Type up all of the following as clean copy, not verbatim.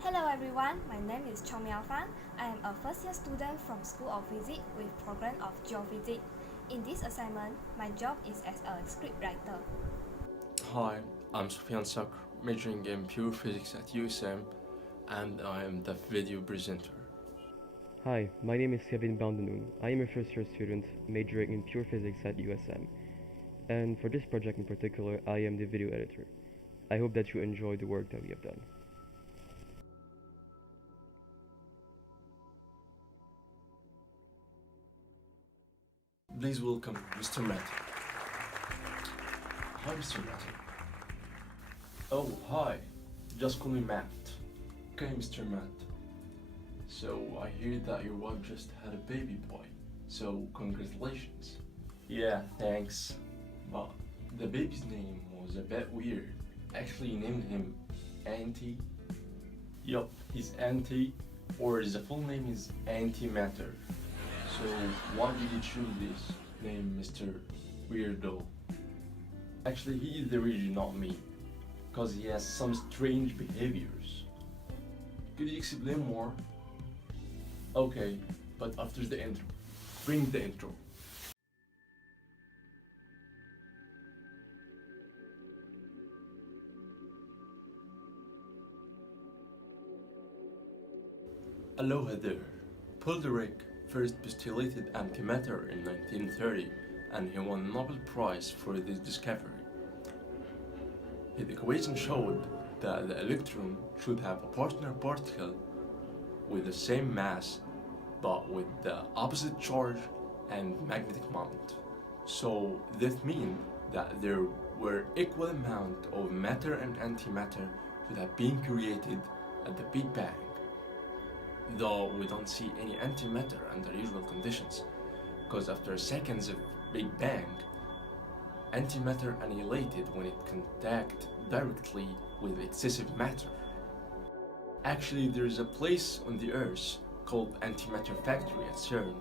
Hello everyone, my name is Chong Miao Fan. I am a first year student from School of Physics with program of Geophysics. In this assignment, my job is as a scriptwriter. Hi, I'm Sufyan Sakr, majoring in pure physics at USM, and I am the video presenter. Hi, my name is Kevin Boundanun. I am a first year student majoring in pure physics at USM. And for this project in particular, I am the video editor. I hope that you enjoy the work that we have done. Please welcome Mr. Matter. Hi, Mr. Matter. Oh, hi. Just call me Matt. Okay, Mr. Matt. So, I hear that your wife just had a baby boy. So, congratulations. Yeah, thanks. But the baby's name was a bit weird. Actually, you named him Anti. Yup, he's Anti, or the full name is Antimatter. So why did you choose this name, Mr. Weirdo? Actually, he is the reason, not me, because he has some strange behaviors. Could you explain more? Okay, but after the intro. Bring the intro. Aloha there. Paul Dirac first postulated antimatter in 1930, and he won the Nobel Prize for this discovery. His equation showed that the electron should have a partner particle with the same mass but with the opposite charge and magnetic moment. So this means that there were equal amount of matter and antimatter should have been created at the Big Bang. Though we don't see any antimatter under usual conditions, because after seconds of Big Bang, antimatter annihilated when it contact directly with excessive matter. Actually, there is a place on the Earth called Antimatter Factory at CERN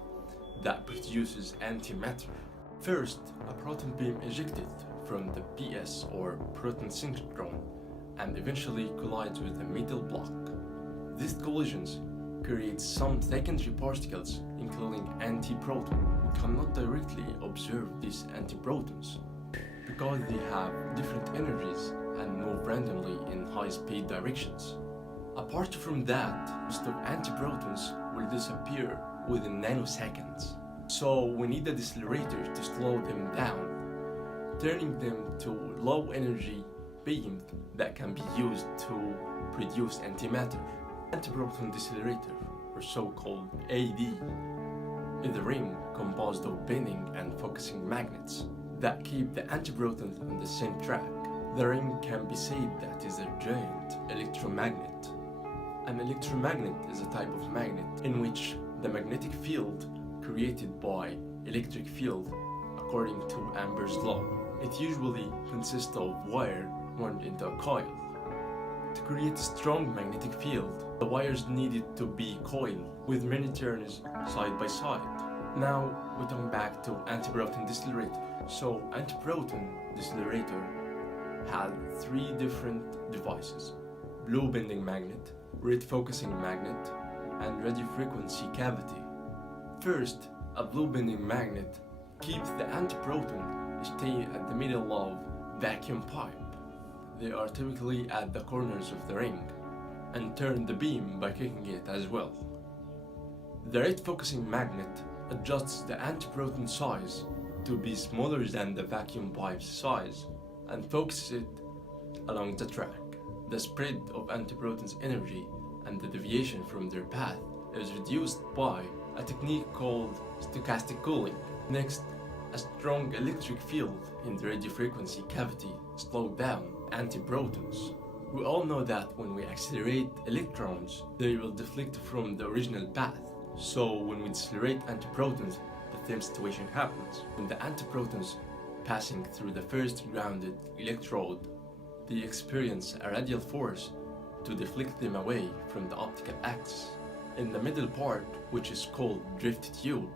that produces antimatter. First, a proton beam ejected from the PS or proton synchrotron and eventually collides with a metal block. These collisions creates some secondary particles, including antiproton. We cannot directly observe these antiprotons because they have different energies and move randomly in high-speed directions. Apart from that, most of antiprotons will disappear within nanoseconds. So we need a decelerator to slow them down, turning them to low-energy beams that can be used to produce antimatter. Antiproton Decelerator, or so-called AD, is a ring composed of bending and focusing magnets that keep the antiprotons on the same track. The ring can be said that is a giant electromagnet. An electromagnet is a type of magnet in which the magnetic field created by electric field according to Ampere's law. It usually consists of wire wound into a coil. To create a strong magnetic field, the wires needed to be coiled with many turns side by side. Now we turn back to Antiproton Decelerator. So Antiproton Decelerator had three different devices: blue bending magnet, red focusing magnet, and radio frequency cavity. First, a blue bending magnet keeps the antiproton stay at the middle of vacuum pipe. They are typically at the corners of the ring and turn the beam by kicking it as well. The red focusing magnet adjusts the antiproton size to be smaller than the vacuum pipe's size and focuses it along the track. The spread of antiprotons' energy and the deviation from their path is reduced by a technique called stochastic cooling. Next, a strong electric field in the radio frequency cavity slows down antiprotons. We all know that when we accelerate electrons, they will deflect from the original path. So when we decelerate antiprotons, the same situation happens. When the antiprotons passing through the first grounded electrode, they experience a radial force to deflect them away from the optical axis. In the middle part, which is called drift tube,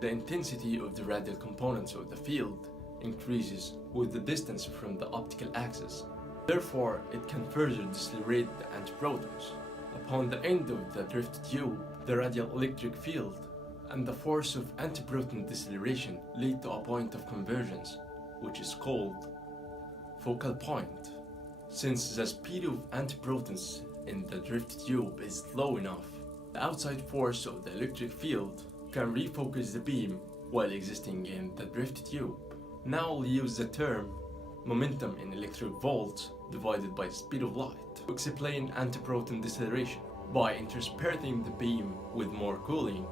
the intensity of the radial components of the field increases with the distance from the optical axis. Therefore, it can further decelerate the antiprotons. Upon the end of the drift tube, the radial electric field and the force of antiproton deceleration lead to a point of convergence, which is called focal point. Since the speed of antiprotons in the drift tube is low enough, the outside force of the electric field can refocus the beam while existing in the drift tube. Now I'll use the term momentum in electric volts divided by the speed of light to explain antiproton deceleration. By interspersing the beam with more cooling,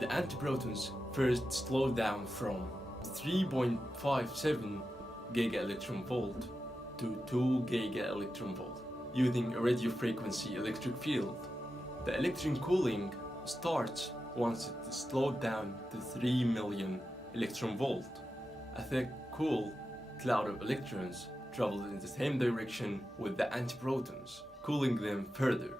the antiprotons first slow down from 3.57 giga-electron-volt to 2 giga-electron-volt using a radio frequency electric field. The electron cooling starts once it is slowed down to 3 million electron-volt. A thick, cool cloud of electrons travels in the same direction with the antiprotons, cooling them further.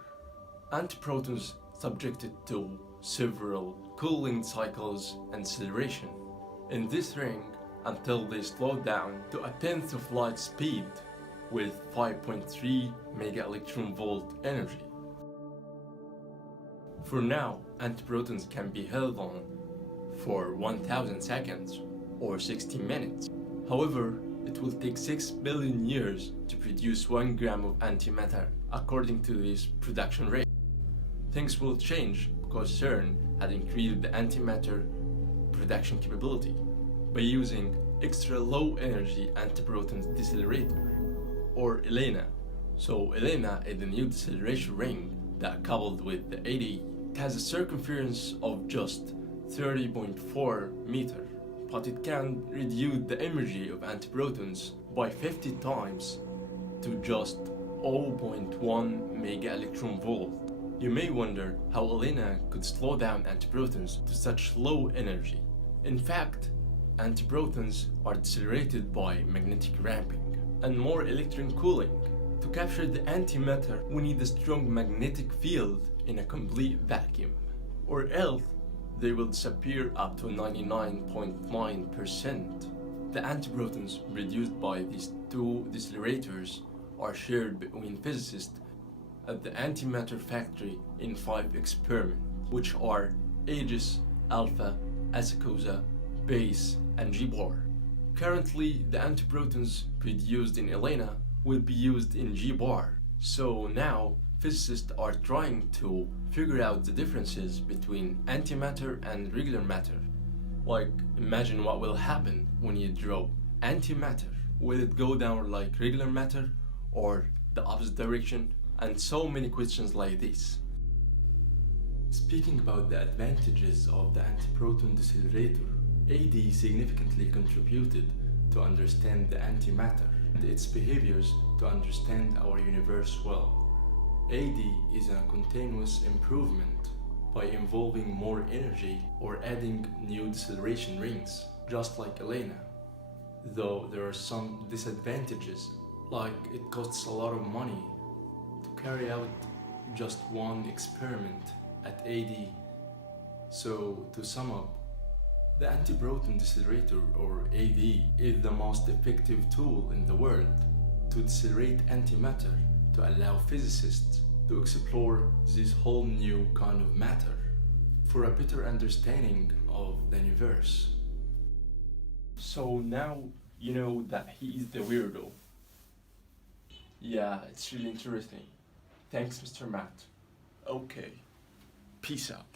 Antiprotons subjected to several cooling cycles and deceleration in this ring until they slow down to a tenth of light speed with 5.3 mega-electron-volt energy. For now, antiprotons can be held on for 1000 seconds or 60 minutes. However, it will take 6 billion years to produce 1 gram of antimatter according to this production rate. Things will change because CERN had increased the antimatter production capability by using extra low energy antiproton decelerator, or ELENA. So ELENA is a new deceleration ring that, coupled with the 80, has a circumference of just 30.4 meters, but it can reduce the energy of antiprotons by 50 times to just 0.1 mega-electron-volt. You may wonder how ELENA could slow down antiprotons to such low energy. In fact, antiprotons are decelerated by magnetic ramping and more electron cooling. To capture the antimatter, we need a strong magnetic field in a complete vacuum, or else they will disappear up to 99.9%. The antiprotons produced by these two decelerators are shared between physicists at the antimatter factory in 5 experiments, which are Aegis, Alpha, Asakusa, Base, and G-bar. Currently, the antiprotons produced in ELENA will be used in G-bar. So now, physicists are trying to figure out the differences between antimatter and regular matter. Like, imagine what will happen when you drop antimatter. Will it go down like regular matter or the opposite direction? And so many questions like this. Speaking about the advantages of the antiproton decelerator, AD significantly contributed to understand the antimatter and its behaviors to understand our universe well. AD is a continuous improvement by involving more energy or adding new deceleration rings, just like ELENA. Though there are some disadvantages, like it costs a lot of money to carry out just one experiment at AD. So to sum up, the Antiproton Decelerator, or AD, is the most effective tool in the world to decelerate antimatter to allow physicists to explore this whole new kind of matter for a better understanding of the universe. So now you know that he is the weirdo. Yeah, it's really interesting. Thanks, Mr. Matt. Okay, peace out.